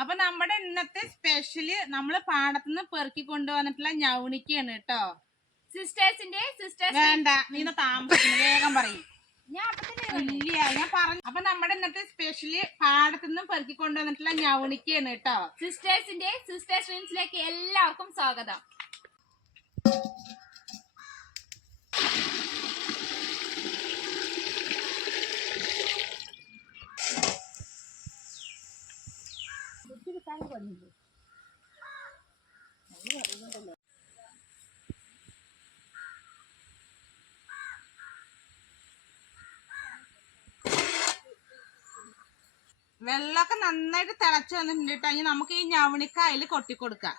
അപ്പൊ നമ്മുടെ ഇന്നത്തെ സ്പെഷ്യല് നമ്മള് പാടത്തുനിന്ന് പെറുക്കി കൊണ്ടുവന്നിട്ടുള്ള ഞവണിക്കാണ് കേട്ടോ. സിസ്റ്റേഴ്സിന്റെ വേണ്ട, നീ താമസിക്കുന്നു, വേഗം പറയും. ഇല്ല ഞാൻ പറഞ്ഞു. അപ്പൊ നമ്മുടെ ഇന്നത്തെ സ്പെഷ്യല് പാടത്തുനിന്ന് പെറുക്കി കൊണ്ടുവന്നിട്ടുള്ള ഞവണിക്കാണ് കേട്ടോ. സിസ്റ്റേഴ്സിന്റെ സിസ്റ്റേഴ്സ് ഡ്രീംസിലേക്ക് എല്ലാവർക്കും സ്വാഗതം. വെള്ളമൊക്കെ നന്നായിട്ട് തിളച്ചു വന്നിട്ടുണ്ട് കേട്ടോ. ഇനി നമുക്ക് ഈ ഞവണിക്ക അതിൽ കൊട്ടിക്കൊടുക്കാം.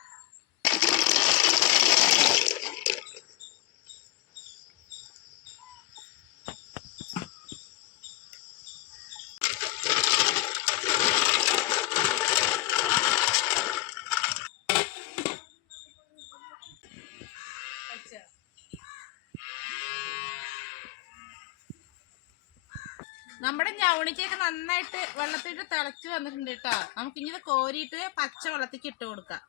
നമ്മുടെ ഞവണിക്കൊക്കെ നന്നായിട്ട് വെള്ളത്തിട്ട് തിളച്ച് വന്നിട്ടുണ്ട് കേട്ടോ. നമുക്കിനി ഇത് കോരിയിട്ട് പച്ച വെള്ളത്തേക്ക് ഇട്ട് കൊടുക്കാം.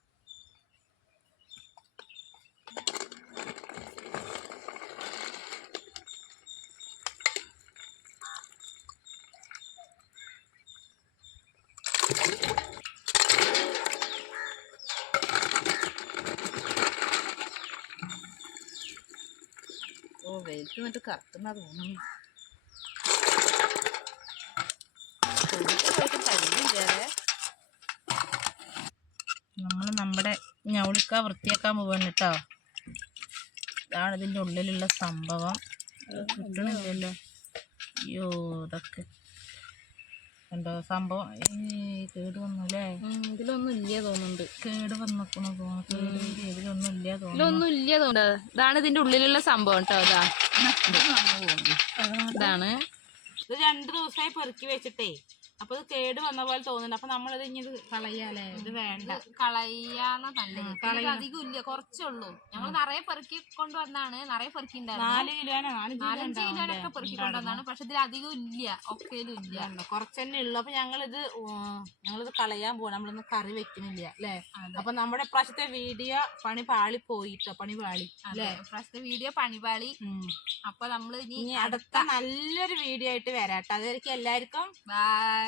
ഓ, വെയിറ്റ് എന്നിട്ട് കറക്കുന്ന തോന്നുന്നു. നമ്മുടെ ഞവണിക്ക വൃത്തിയാക്കാൻ പോവാണ് കേട്ടോ. ഇതാണ് ഇതിൻ്റെ ഉള്ളിലുള്ള സംഭവം. കിട്ടണില്ലല്ലോ. അയ്യോ, ഇതൊക്കെ എന്തോ സംഭവം കേട് വന്നു അല്ലേ? ഇതിലൊന്നും ഇല്ല തോന്നുന്നുണ്ട്. കേട് വന്നോക്കണോ തോന്നുന്നു. ഇതിലൊന്നും ഇല്ല തോന്നുന്നു. ഇതാണ് ഇതിന്റെ ഉള്ളിലുള്ള സംഭവം കേട്ടോ. ഇതാണ്. ഇത് 2 ദിവസമായി പെറുക്കി വെച്ചിട്ടേ, അപ്പൊ ഇത് കേട് വന്ന പോലെ തോന്നുന്നുണ്ട്. അപ്പൊ നമ്മളിത് ഇനി ഇത് കളയാലേ? ഇത് വേണ്ട, കളയാന്ന നല്ലത്. അധികം ഇല്ല, കുറച്ചുള്ളൂ. ഞങ്ങൾ നിറയെ പെറുക്കി കൊണ്ടുവന്നാണ്. നിറയെ പെറുക്കിണ്ടായിരുന്നു. 4 കിലോനോ 5 കിലോനൊക്കെ പെറുക്കി കൊണ്ടുവന്നാണ്. പക്ഷെ ഇതിൽ അധികം ഇല്ല, ഒക്കയിലും ഇല്ല, കുറച്ചന്നെ ഉള്ളു. അപ്പൊ ഞങ്ങളിത് കളയാൻ പോവാ. നമ്മളൊന്നും കറി വെക്കുന്നില്ല അല്ലേ? അപ്പൊ നമ്മുടെ പ്രാവശ്യത്തെ വീഡിയോ പണി പാളി പോയിട്ടോ. പണി പാളി അല്ലേ? പ്രാവശ്യത്തെ വീഡിയോ പണിപാളി. അപ്പൊ നമ്മൾ ഇനി അടുത്ത നല്ലൊരു വീഡിയോ ആയിട്ട് വരാട്ടോ. അതുവരെയ്ക്കും എല്ലാവർക്കും ബൈ.